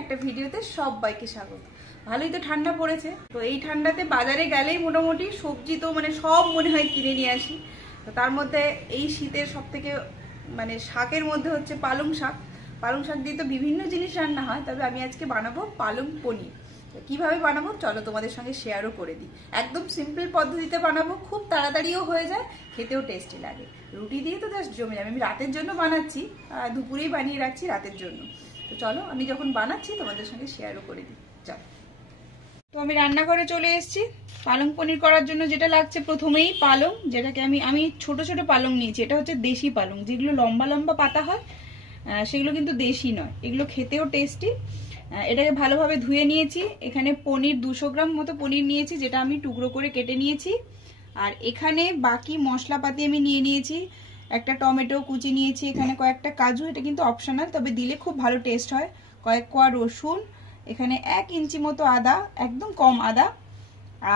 একটা ভিডিওতে সবাইকে স্বাগত। ভালোই তো ঠান্ডা পড়েছে, তো এই ঠান্ডাতে বাজারে গেলেই মোটামুটি সবজি তো মানে সব মনে হয় কিনে নিয়ে আসি। তো তার মধ্যে এই শীতের সব থেকে মানে শাকের মধ্যে হচ্ছে পালং শাক। পালং শাক দিয়ে তো বিভিন্ন জিনিস রান্না হয়, তবে আমি আজকে বানাবো পালং পনির। কিভাবে বানাবো চলো তোমাদের সঙ্গে শেয়ারও করে দিই। একদম সিম্পল পদ্ধতিতে বানাবো, খুব তাড়াতাড়িও হয়ে যায়, খেতেও টেস্টি লাগে। রুটি দিয়ে তো জাস্ট জমে যাবে। আমি রাতের জন্য বানাচ্ছি, দুপুরেই বানিয়ে রাখছি রাতের জন্য। তো চলো আমি যখন বানাচ্ছি তোমাদের সঙ্গে শেয়ারও করে দিই। চলো, তো আমি রান্নাঘরে চলে এসেছি। পালং পনির করার জন্য যেটা লাগছে, প্রথমেই পালং, যেটাকে আমি ছোট ছোট পালং নিয়েছি। এটা হচ্ছে দেশি পালং, যেগুলো লম্বা লম্বা পাতা হয় সেগুলো কিন্তু দেশি নয়, এগুলো খেতেও টেস্টি। এটাকে ভালোভাবে ধুয়ে নিয়েছি। এখানে পনির 200 গ্রাম মতো পনির নিয়েছি, যেটা আমি টুকরো করে কেটে নিয়েছি। আর এখানে বাকি মশলাপাতি আমি নিয়ে নিয়েছি। একটা টমেটো কুচি নিয়েছি, এখানে কয়েকটা কাজু, এটা কিন্তু অপশনাল, তবে দিলে খুব ভালো টেস্ট হয়। কয়েক কোয়া রসুন, এখানে 1 ইঞ্চি মতো আদা, একদম কম আদা।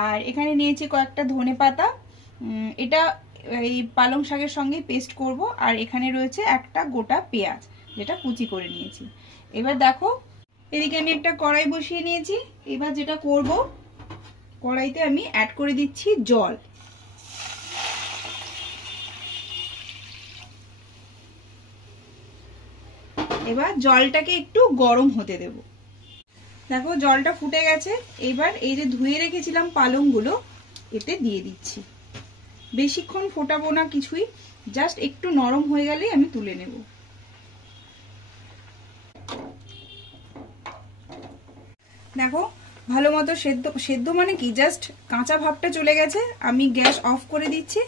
আর এখানে নিয়েছি কয়েকটা ধনে পাতা, এটা এই পালং শাকের সঙ্গে পেস্ট করব। আর এখানে রয়েছে একটা গোটা পেঁয়াজ, যেটা কুচি করে নিয়েছি। এবার দেখো, এদিকে আমি একটা কড়াই বসিয়ে নিয়েছি। এবার যেটা করব, কড়াইতে আমি অ্যাড করে দিচ্ছি জল। এবার জলটাকে একটু গরম হতে দেব। দেখো জলটা ফুটে গেছে। এবার এই যে ধুয়ে রেখেছিলাম পালংগুলো এতে দিয়ে দিচ্ছি। বেশিক্ষণ ফোটাবো না কিছুই, জাস্ট একটু নরম হয়ে গেলেই আমি তুলে নেব। দেখো ভালো মতো সেদ্ধ মানে কি, জাস্ট কাঁচা ভাবটা চলে গেছে। আমি গ্যাস অফ করে দিচ্ছি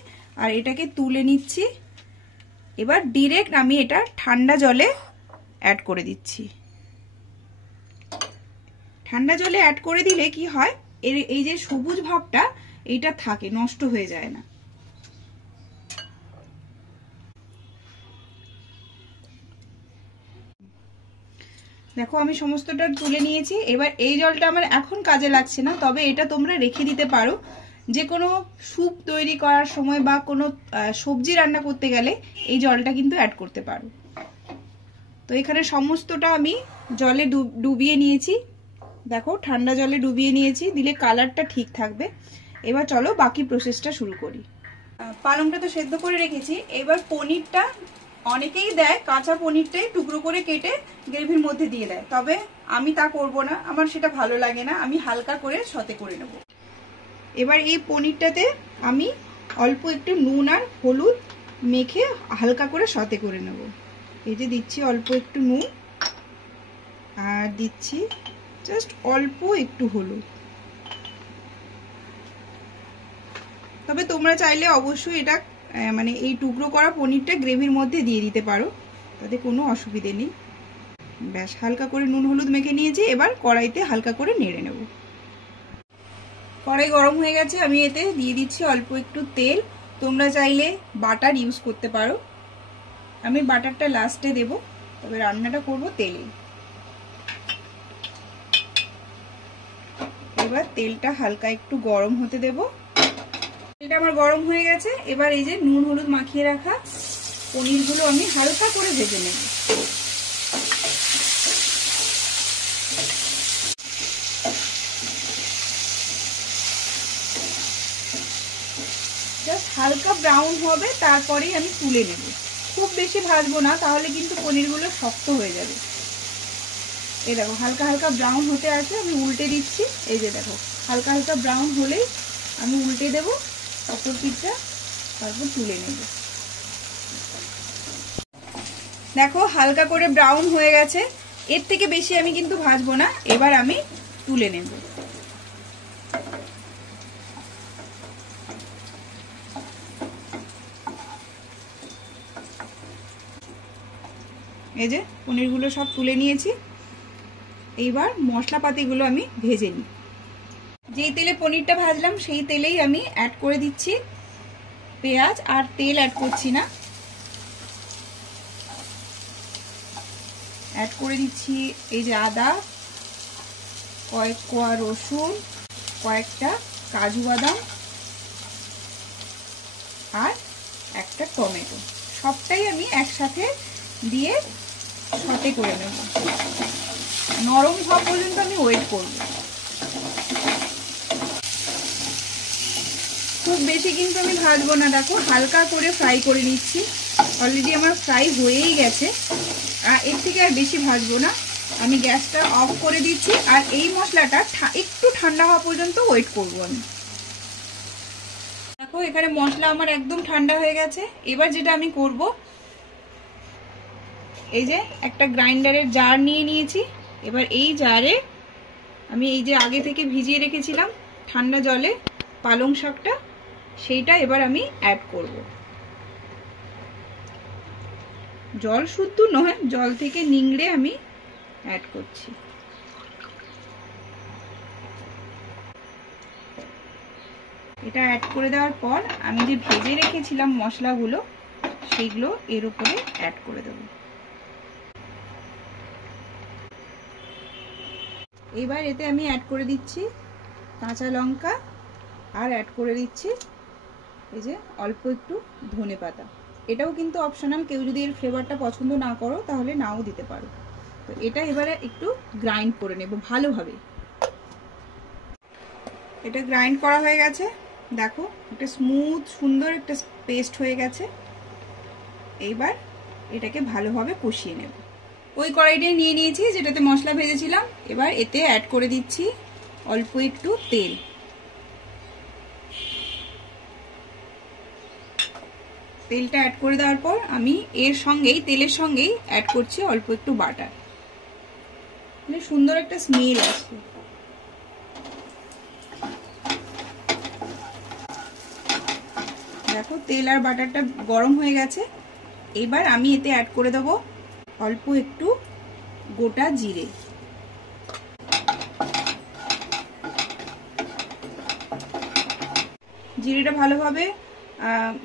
আর এটাকে তুলে নিচ্ছি। এবার ডিরেক্ট আমি এটা ঠান্ডা জলে অ্যাড করে দিচ্ছি। ঠান্ডা জলে অ্যাড করে দিলে কি হয়, এই যে সবুজ ভাবটা এইটা থাকে, নষ্ট হয়ে যায় না। দেখো আমি সমস্তটা তুলে নিয়েছি। এবার এই জলটা আমার এখন কাজে লাগছে না, তবে এটা তোমরা রেখে দিতে পারো। যে কোনো স্যুপ তৈরি করার সময় বা কোনো সবজি রান্না করতে গেলে এই জলটা কিন্তু অ্যাড করতে পারো। তো এখানে সমস্তটা আমি জলে ডুবিয়ে নিয়েছি। দেখো ঠান্ডা জলে ডুবিয়ে নিয়েছি, দিলে কালারটা ঠিক থাকবে। এবার চলো বাকি প্রসেসটা শুরু করি। পালংটা তো সেদ্ধ করে রেখেছি। এবার পনিরটা অনেকেই দেয় কাঁচা পনিরটাই টুকরো করে কেটে গ্রেভির মধ্যে দিয়ে দেয়, তবে আমি তা করব না, আমার সেটা ভালো লাগে না। আমি হালকা করে সতে করে নেব। এবার এই পনিরটাতে আমি অল্প একটু নুন আর হলুদ মেখে হালকা করে সতে করে নেব। এই যে দিচ্ছি অল্প একটু নুন আর দিচ্ছি জাস্ট অল্প একটু হলুদ। তবে তোমরা চাইলে অবশ্যই এটা মানে এই টুকরো করা পনিরটা গ্রেভির মধ্যে দিয়ে দিতে পারো, তাতে কোনো অসুবিধে নেই। ব্যাস হালকা করে নুন হলুদ মেখে নিয়েছি। এবার কড়াইতে হালকা করে নেড়ে নেব। কড়াই গরম হয়ে গেছে, আমি এতে দিয়ে দিচ্ছি অল্প একটু তেল। তোমরা চাইলে বাটার ইউজ করতে পারো, আমি বাটারটা লাস্টে দেব, তবে রান্নাটা করব তেলে। এবার তেলটা হালকা একটু গরম হতে দেব। তেলটা আমার গরম হয়ে গেছে। এবার এই যে নুন হলুদ মাখিয়ে রাখা পনিরগুলো আমি হালকা করে ভেজে নেব। জাস্ট হালকা ব্রাউন হবে, তারপরেই আমি তুলে নেব। খুব বেশি ভাজবো না, তাহলে কিন্তু পনিরগুলো শক্ত হয়ে যাবে। এই দেখো হালকা হালকা ব্রাউন হতে আছে, আমি উল্টে দিচ্ছি। এই যে দেখো হালকা হালকা ব্রাউন হলেই আমি উল্টে দেবো অপর পিঠটা, তারপর তুলে নেব। দেখো হালকা করে ব্রাউন হয়ে গেছে, এর থেকে বেশি আমি কিন্তু ভাজবো না। এবার আমি তুলে নেব। এই যে পনিরগুলো সব তুলে নিয়েছি। এইবার মশলাপাতিগুলো আমি ভেজে নিই। যেই তেলে পনিরটা ভাজলাম সেই তেলেই আমি অ্যাড করে দিচ্ছি পেঁয়াজ, আর তেল অ্যাড করছি না। অ্যাড করে দিচ্ছি এই যে আদা, কয়েক কোয়া রসুন, কয়েকটা কাজু বাদাম আর একটা টমেটো, সবটাই আমি একসাথে দিয়ে সতে করে নেব। নরম হওয়া পর্যন্ত আমি ওয়েট করব। খুব বেশি কিন্তু আমি ভাজবো না, দেখো হালকা করে ফ্রাই করে নিচ্ছি। অলরেডি আমার ফ্রাই হয়েই গেছে, আর এর থেকে আর বেশি ভাজবো না। আমি গ্যাসটা অফ করে দিচ্ছি, আর এই মশলাটা একটু ঠান্ডা হওয়া পর্যন্ত ওয়েট করব আমি। দেখো এখানে মশলা আমার একদম ঠান্ডা হয়ে গেছে। এবার যেটা আমি করব, এই যে একটা গ্রাইন্ডারের জার নিয়ে নিয়েছি। এবার এই জারে আমি এই যে আগে থেকে ভিজিয়ে রেখেছিলাম ঠান্ডা জলে পালং শাকটা, সেইটা এবার আমি অ্যাড করব। জল শুদ্ধ নয়, জল থেকে নিংড়ে আমি অ্যাড করছি। এটা অ্যাড করে দেওয়ার পর আমি যে ভেজে রেখেছিলাম মশলাগুলো, সেইগুলো এর উপরে অ্যাড করে দেব। এবার এতে আমি অ্যাড করে দিচ্ছি কাঁচা লঙ্কা, আর অ্যাড করে দিচ্ছি এই যে অল্প একটু ধনেপাতা। এটাও কিন্তু অপশনাল, কেউ যদি এর ফ্লেভারটা পছন্দ না করো তাহলে নাও দিতে পারো। তো এটা এবারে একটু গ্রাইন্ড করে নেব ভালোভাবে। এটা গ্রাইন্ড করা হয়ে গেছে, দেখো একটা স্মুথ সুন্দর একটা পেস্ট হয়ে গেছে। এইবার এটাকে ভালোভাবে কষিয়ে নেব। ওই কড়াইটাই নিয়ে নিয়েছি যেটাতে মশলা ভেজেছিলাম। এবার এতে অ্যাড করে দিচ্ছি অল্প একটু তেল। তেলটা অ্যাড করে দেওয়ার পর আমি এর সঙ্গেই তেলের সঙ্গেই অ্যাড করছি অল্প একটু বাটার। মানে সুন্দর একটা স্মেল আসছে। দেখো তেল আর বাটারটা গরম হয়ে গেছে। এবার আমি এতে অ্যাড করে দেবো অল্প একটু গোটা জিরে। জিরেটা ভালোভাবে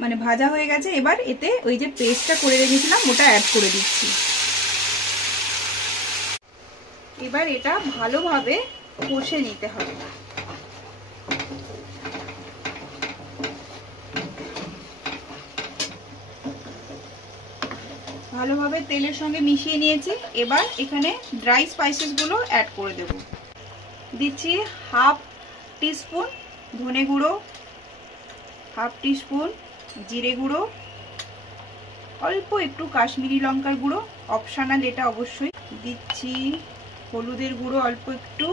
মানে ভাজা হয়ে গেছে। এবার এতে ওই যে পেস্টটা করে রেখেছিলাম ওটা অ্যাড করে দিচ্ছি। এবার এটা ভালোভাবে কষে নিতে হবে। ভালোভাবে তেলের সঙ্গে মিশিয়ে নিয়েছি। এবার এখানে ড্রাই স্পাইসেস গুলো অ্যাড করে দেব। দিচ্ছি হাফ টিস্পুন ধনে গুঁড়ো, হাফ টিস্পুন জিরে গুঁড়ো, অল্প একটু কাশ্মীরি লঙ্কার গুঁড়ো, অপশনাল এটা অবশ্যই। দিচ্ছি হলুদের গুঁড়ো অল্প একটু,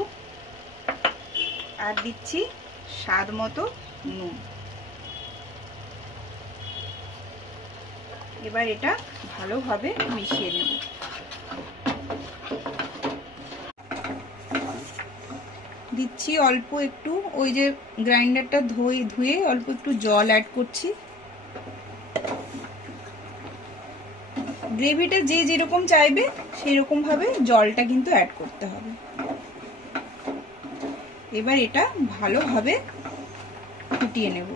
আর দিচ্ছি স্বাদ মতো নুন। এবার এটা ভালোভাবে মিশিয়ে নেব। দিচ্ছি অল্প একটু ওই যে গ্রাইন্ডারটা ধুয়ে অল্প একটু জল অ্যাড করছি। গ্রেভিটা যে যেরকম চাইবে সেই রকম ভাবে জলটা কিন্তু অ্যাড করতে হবে। এবার এটা ভালোভাবে ফুটিয়ে নেব।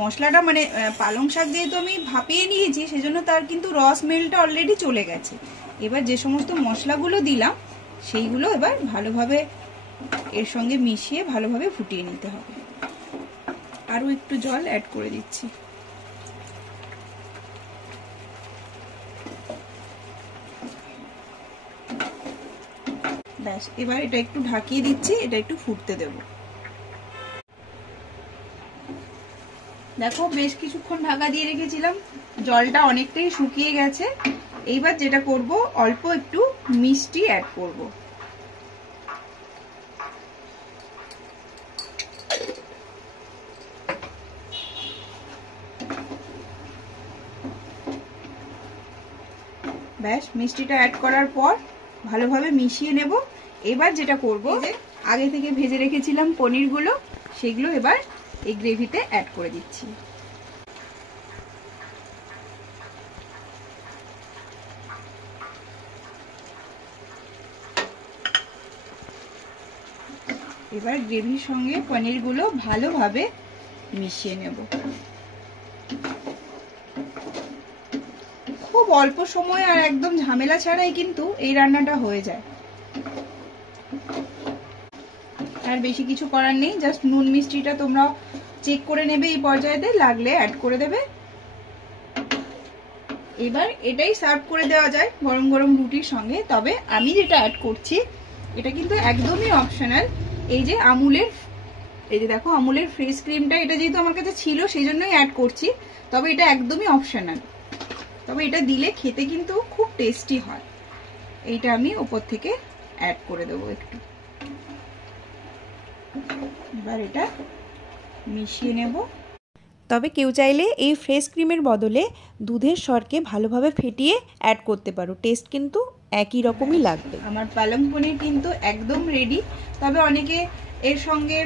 মশলাটা মানে পালং শাক যেহেতু আমি ভাপিয়ে নিয়েছি সেজন্য তার কিন্তু রস স্মেলটা অলরেডি চলে গেছে। এবার যে সমস্ত মশলাগুলো দিলাম সেইগুলো এবার ভালোভাবে এর সঙ্গে মিশিয়ে ভালোভাবে ফুটিয়ে নিতে হবে। আরও একটু জল অ্যাড করে দিচ্ছি। ব্যাস, এবার এটা একটু ঢাকিয়ে দিচ্ছি, এটা একটু ফুটতে দেব। দেখো বেশ কিছুক্ষণ ঢাকা দিয়ে রেখেছিলাম, জলটা অনেকটাই শুকিয়ে গেছে। এইবার যেটা করব অল্প একটু মিষ্টি অ্যাড করব। ব্যাস, মিষ্টিটা অ্যাড করার পর ভালোভাবে মিশিয়ে নেব। এবার যেটা করব যে আগে থেকে ভেজে রেখেছিলাম পনিরগুলো, সেগুলো এবার এই গ্রেভিতে অ্যাড করে দিচ্ছি। এবার গ্রেভির সঙ্গে পনিরগুলো ভালোভাবে মিশিয়ে নেব। খুব অল্প সময় আর একদম ঝামেলা ছাড়াই কিন্তু এই রান্নাটা হয়ে যায়। আর বেশি কিছু করার নেই, জাস্ট নুন মিষ্টিটা তোমরা চেক করে নেবে এই পর্যায়েতে, লাগলে অ্যাড করে দেবে। এবার এটাই সার্ভ করে দেওয়া যায় গরম গরম রুটির সঙ্গে। তবে আমি যেটা অ্যাড করছি এটা কিন্তু একদমই অপশনাল। এই যে আমুলের, এই যে দেখো আমুলের ফ্রেশ ক্রিমটা, এটা যেহেতু আমার কাছে ছিল সেই জন্যই অ্যাড করছি। তবে এটা একদমই অপশনাল, তবে এটা দিলে খেতে কিন্তু খুব টেস্টি হয়। এইটা আমি উপর থেকে অ্যাড করে দেবো একটু। এবার এটা মিশিয়ে নেব। তবে কেউ চাইলে এই ফ্রেশ ক্রিমের বদলে দুধের স্বরকে ভালোভাবে ফেটিয়ে অ্যাড করতে পারো, টেস্ট কিন্তু একই রকমই লাগবে। আমার পালং পনির কিন্তু একদম রেডি। তবে অনেকে এর সঙ্গে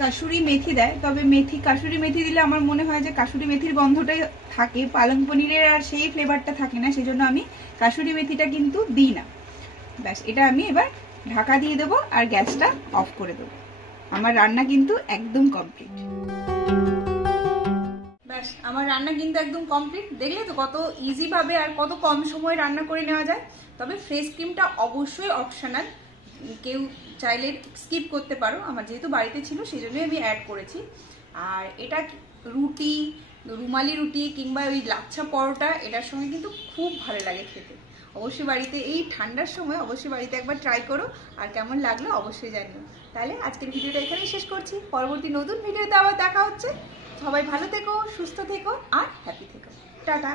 কাসুরি মেথি দেয়, তবে কাসুরি মেথি দিলে আমার মনে হয় যে কাসুরি মেথির গন্ধটাই থাকে, পালং পনিরের আর সেই ফ্লেভারটা থাকে না, সেই জন্য আমি কাসুরি মেথিটা কিন্তু দিই না। ব্যাস, এটা আমি এবার ঢাকা দিয়ে দেবো আর গ্যাসটা অফ করে দেবো। আমার রান্না কিন্তু একদম কমপ্লিট। ব্যাস, আমার রান্না কিন্তু একদম কমপ্লিট। দেখলে তো কত ইজি ভাবে আর কত কম সময়ে রান্না করে নেওয়া যায়। তবে ফ্রেশ ক্রিমটা অবশ্যই অপশনাল, কেউ চাইলে স্কিপ করতে পারো। আমার যেহেতু বাড়িতে ছিল সেই জন্যই আমি অ্যাড করেছি। আর এটা রুটি, রুমালি রুটি কিংবা ওই লাচ্ছা পরোটা, এটার সঙ্গে কিন্তু খুব ভালো লাগে খেতে। অবশ্যই বাড়িতে এই ঠান্ডার সময় অবশ্যই বাড়িতে একবার ট্রাই করো, আর কেমন লাগলো অবশ্যই জানিও। তাহলে আজকের ভিডিওটা এখানেই শেষ করছি, পরবর্তী নতুন ভিডিওতে আবার দেখা হচ্ছে। সবাই ভালো থেকো, সুস্থ থেকো আর হ্যাপি থেকো। টাটা।